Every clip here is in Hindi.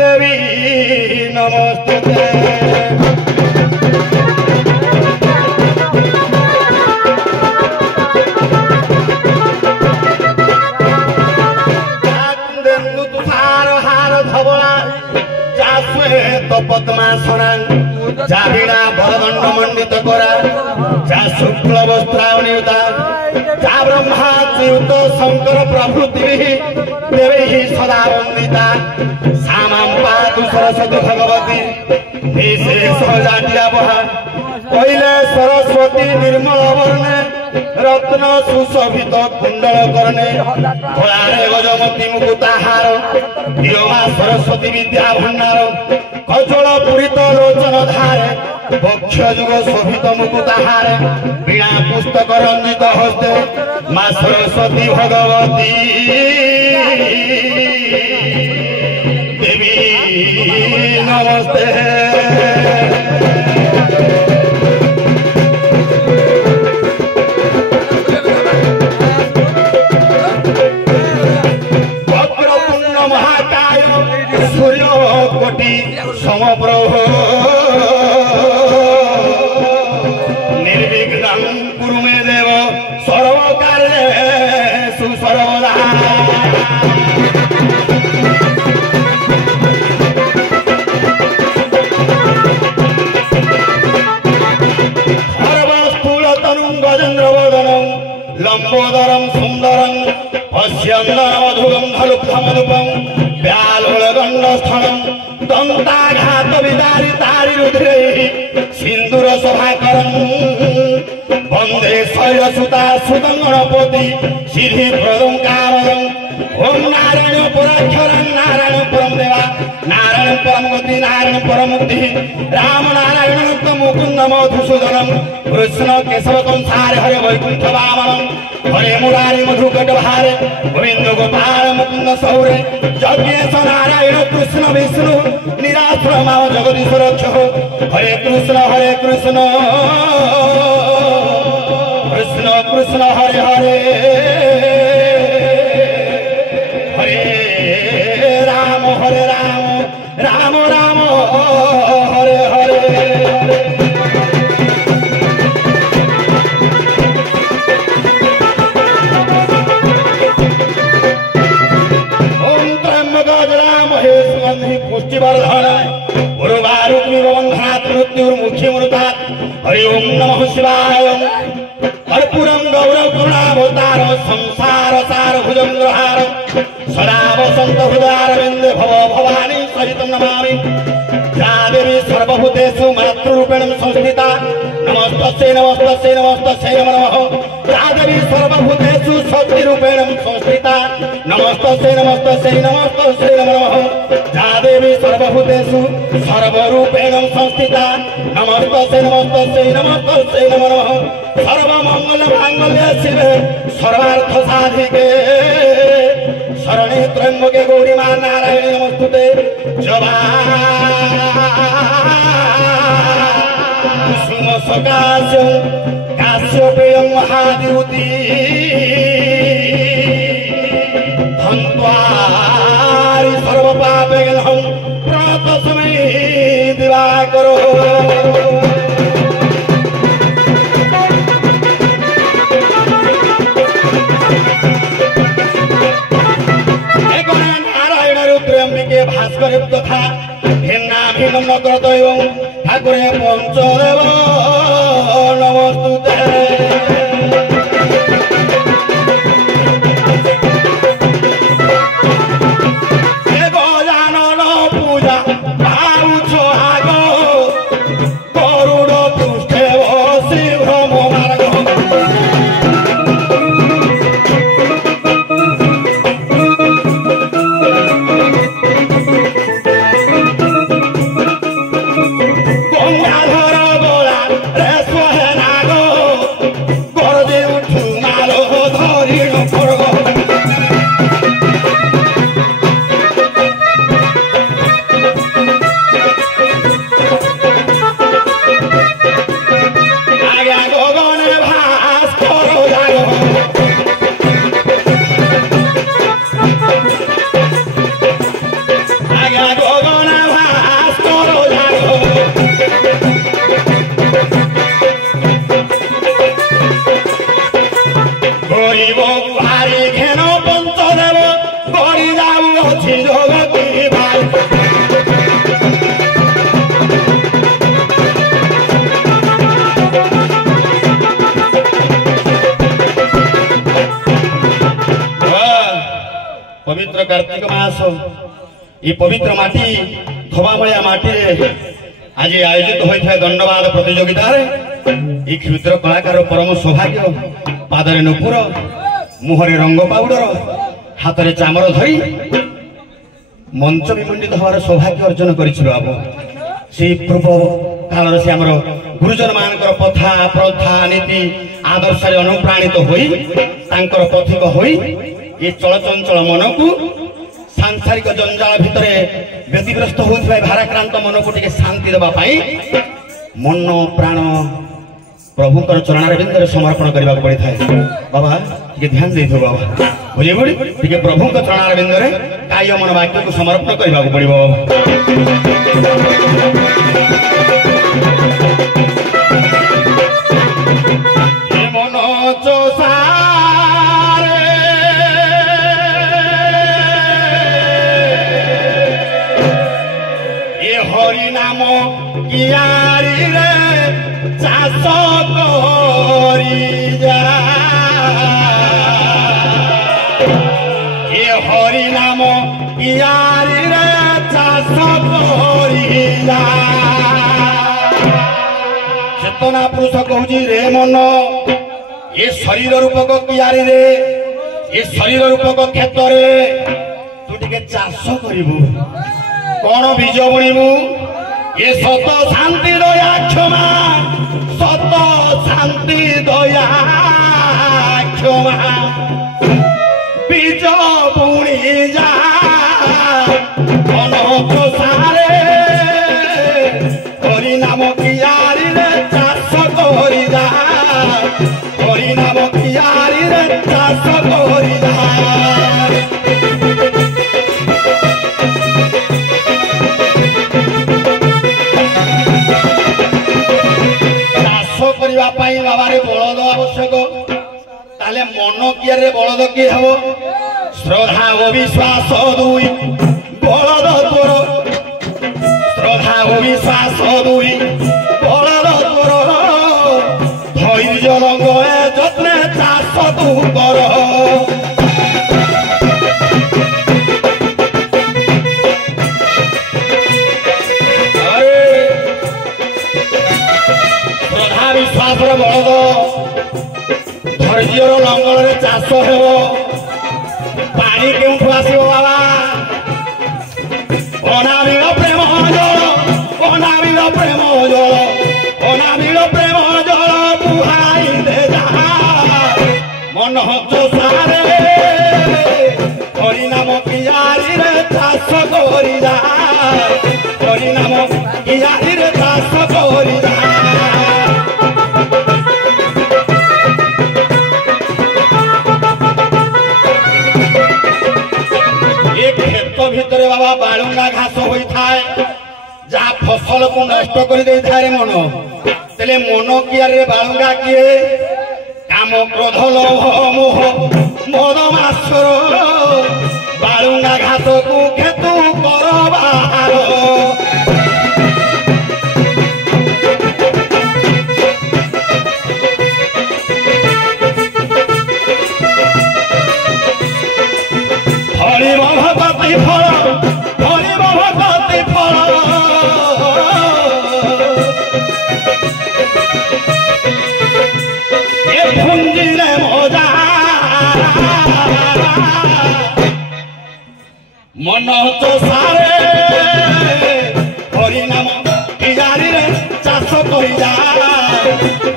देवी नमस्ते पद्मासना जावीणा भरदंड मंडित करा जा शुक्ल वस्त्रावनियुता जा ब्रह्माच्युत शंकर प्रभृति देवी सदा वंदिता सामां पातु सरस्वती भगवती विशेष जाटिया बहा पहिले सरस्वती निर्मल वर्णे रत्न सुशोभित कुंडल करणे धोलारे गजमती मुकुताहार प्रियमा सरस्वती विद्या भंडार कजल पूरित लोचन धारे वक्ष जुग शोभित मुकुताहार वीणा पुस्तक रंजित हस्ते मां सरस्वती भगवती देवी नमस्ते कोटि समप्रभ निर्विघ्नं कुरु मे देव सर्वकार्येषु सर्वदा सर्वस्थूलतनुं गजेन्द्रवदनं लम्बोदरं सुन्दरं पश्यन्दनमधुगन्धलुब्धमनुपं व्यालोलगण्डस्थलं दन्ताघात विदारि तारि रुधिरैः सिन्दूर सभाकरं वन्दे शैलसुता सुतं गणपति सिद्धिप्रदं कामदं ओं नारायण पराक्षरं नारायण परं देवा नारायण परं गति नारायण परं मुक्ति राम नारायण मुकुंद मधुसूदनं कृष्ण केशव कंसार हरे वैकुंठ वामनं हरे मुरारी मधुकटभारे गोविंद गोपाल मुकुंद सौरे जगेश नारायण कृष्ण विष्णु निराश्रम जगदीश्वर हरे कृष्ण कृष्ण कृष्ण हरे हरे हरे राम राम राम हरे हरे पुष्टिवर्धन उर्वारुग्निवंधनात् मृत्युर्मुख्यमृतात् हरि ओं नमः शिवाय कर्पूरं गौरवकरुणावतार संसार सार भुजंगहार सदा वसंत हृदयारविन्दे भव भवानी सहितं नमामि या देवी सर्वभूतेषु मातृरूपेण संस्थिता नमस्तस्यै नमस्तस्यै नमस्तस्यै नमो नमः या देवी सर्वभूतेषु शक्तिरूपेण संस्थिता नमस्तस्यै नमस्तस्यै नमस्तस्यै नमो नमः या देवी सर्वभूतेषु सर्वरूपेण संस्थिता नमस्तस्यै नमस्तस्यै नमस्तस्यै नमो नमः सर्वमंगल मांगल्ये शिवे सर्वार्थ साधिके शरणे त्र्यंबके गौरी मां नारायणी नमस्तुते जबा कुसुम सकाशं काश्यपेयं महाद्युति धन्त्वारि सर्वपापैर्हं प्रातस्मै दिवाकरो भास्कर तथा भिन्नाभिन्नं नक्रदैवं ठाकुरे पंचदेव नमस्तुते गजानन पूजा पाउछ आग गरुड पृष्ठे बसी भ्रम मार्ग पवित्र कार्तिक मास ये पवित्र माटी धोबामलिया माटी आज आयोजित होता है दंडवाद प्रतियोगिता ये क्षुद्र कलाकार परम सौभाग्य पादरे नुपुर मुहरे रंग पाउडर हाथ में चामर धरी मंच विमंडित हमार सौभाग्य अर्जन कर पूर्व काल से आम गुरुजन मान पथा प्रथा नीति आदर्श अनुप्राणित होकर पथिक हो ये चलचंचल मन को सांसारिक जंजाल भितर व्यतिग्रस्त होता भाराक्रांत मन को टे शांति देवाई मन प्राण प्रभुकर चरणारविंद समर्पण करने पड़ी था बाबा टे ध्यान दे बाबा बुझे बुढ़ी टे प्रभु चरणारविंद काय मन वाक्य को समर्पण करने पड़ो मन ये हरि नाम कियारी रे चाष करी जा ये हरि नाम कियारी रे चाष करी जा चेतना पुरुष कहूँ रे मन ये शरीर रूपक कियारी रे ये शरीर रूपक क्षेत्र तू टे चाष करू कौन बीज बुणीबू ये सत शांति दया क्षमा सत शांति दया क्षमा बीज बुणी जा अनक सारे हरि नाम कियारी रे चाष करी जा हरि नाम कियारी रे चाष करी जा बाबारे बलद आवश्यक ताले मन किए बलद किए हम श्रद्धा और विश्वास दुई बलद तोर श्रद्धा और विश्वास दुई बलद तोर धैर्य रंगे जत्ने चाष तू कर बलद धैर्यर लंगल चाष हो पानी क्यों आसो बाबा अनाबिल प्रेम जल अनाबिल प्रेम जल अनाबिल प्रेम जल बुहाई दे जा मन सारे हरि नाम कियारी रे चाष करी जा हरि नाम कियारी रे चाष करी जा भितर बाबा बालुंगा घास होता है जहाँ फसल को नष्ट कर दे थारे मन तेले मन किए बालुंगा किए काम क्रोध लोभ मोह मद मास्टर बालुंगा घास को खेतु कर बाहर भगवती फल हरि भगवती फल ये भुंजिले मजा मन तो सारे हरि नाम कियारी रे चाष करी जा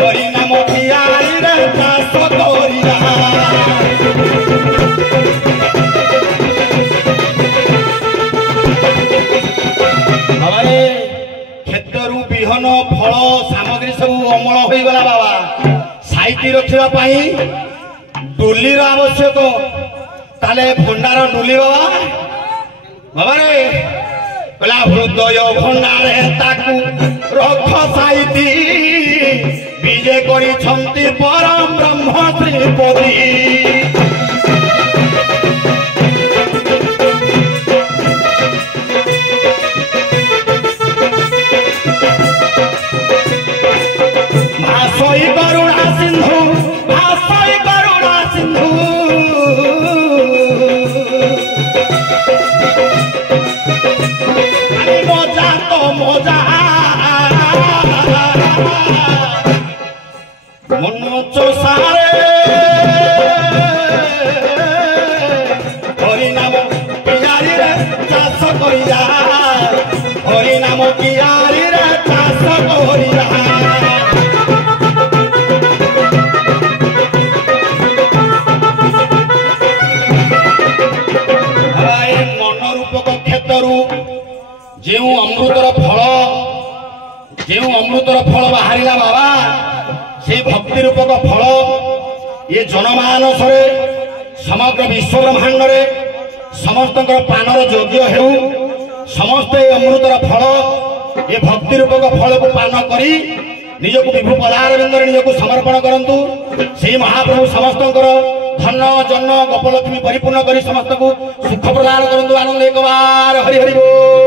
हरि नाम कियारी रे चाष करी जा क्षेत्रु विहन फल सामग्री सब अमल हो गला बाबा साइती रखापी डुली आवश्यक ताले भंडार डुली बाबा बाबा रे कहला हृदय भंडारे ताकू रख साइती विजय करी परम ब्रह्म श्रीपति करुणा सिंधु হরি নাম কিয়ারি রে চাষ করিয়া হরি নাম কিয়ারি রে চাষ করিয়া মনরূপক ক্ষেত্রু যে অমৃতর ফল বাহারা বাবা সেই ভক্তি রূপক ফল এ জনমানসরে সমগ্র বিশ্ব ব্রহ্মাণ্ডরে সমস্ত প্রাণর যোগ্য হেউ সমস্ত এই অমৃতর ফল এ ভক্তি রূপক ফলକୁ পান କରି ନିଜକୁ ବିଭୁ ପଦାରବିନ୍ଦରେ ନିଜକୁ ସମର୍ପଣ କରନ୍ତୁ। সেই ମହାପ୍ରଭୁ ସମସ୍ତଙ୍କର ଧନ ଜନ ଗୋପଲକ୍ଷ୍ମୀ ପରିପୂର୍ଣ୍ଣ କରି ସମସ୍ତଙ୍କୁ ସୁଖ ପ୍ରଦାନ କରନ୍ତୁ। ଆନନ୍ଦ ଏକବାର ହରି ହରି ବୋଲ।